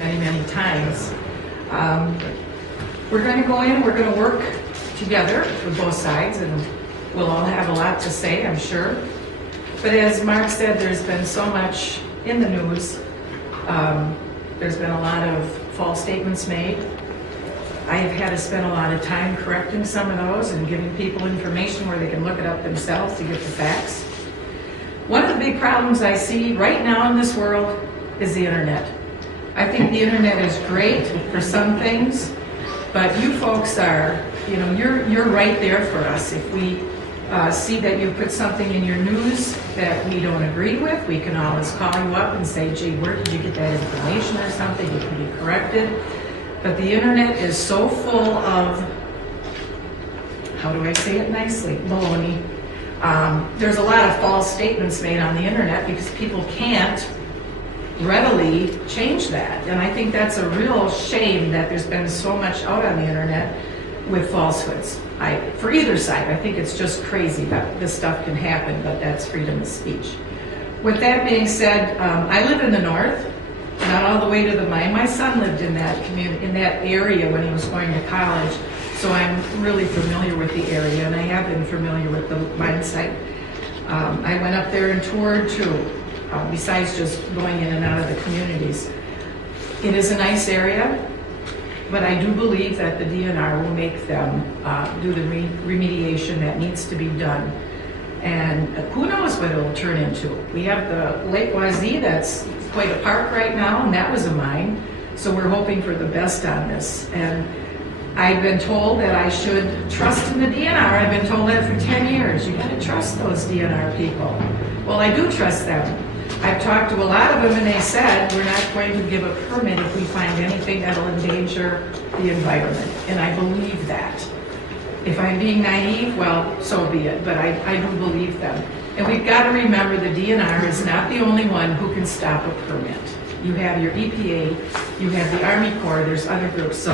many times. We're going to go in, we're going to work together with both sides, and we'll all have a lot to say, I'm sure. But as Mark said, there's been so much in the news. There's been a lot of false statements made. I have had to spend a lot of time correcting some of those and giving people information where they can look it up themselves to get the facts. One of the big problems I see right now in this world is the internet. I think the internet is great for some things, but you folks are, you're right there for us. If we see that you put something in your news that we don't agree with, we can always call you up and say, gee, where did you get that information or something? It can be corrected. But the internet is so full of, how do I say it nicely, baloney. There's a lot of false statements made on the internet because people can't readily change that. And I think that's a real shame that there's been so much out on the internet with falsehoods. For either side, I think it's just crazy that this stuff can happen, but that's freedom of speech. With that being said, I live in the north, not all the way to the mine. My son lived in that community, in that area when he was going to college, so I'm really familiar with the area, and I have been familiar with the mine site. I went up there and toured too, besides just going in and out of the communities. It is a nice area, but I do believe that the DNR will make them do the remediation that needs to be done. And who knows what it'll turn into. We have the Lake Wazee, that's quite a park right now, and that was a mine. So we're hoping for the best on this. And I've been told that I should trust in the DNR. I've been told that for 10 years. You gotta trust those DNR people. Well, I do trust them. I've talked to a lot of them, and they said we're not going to give a permit if we find anything that'll endanger the environment. And I believe that. If I'm being naive, well, so be it, but I do believe them. And we've got to remember the DNR is not the only one who can stop a permit. You have your EPA, you have the Army Corps, there's other groups. So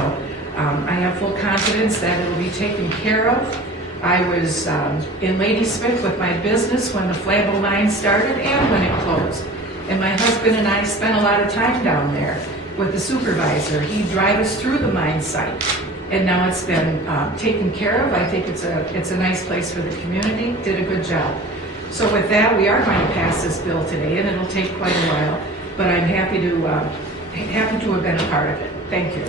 I have full confidence that it will be taken care of. I was in Ladysmith with my business when the Flabel mine started and when it closed. And my husband and I spent a lot of time down there with the supervisor. He'd drive us through the mine site. And now it's been taken care of. I think it's a nice place for the community. Did a good job. So with that, we are going to pass this bill today, and it'll take quite a while. But I'm happy to have been a part of it. Thank you.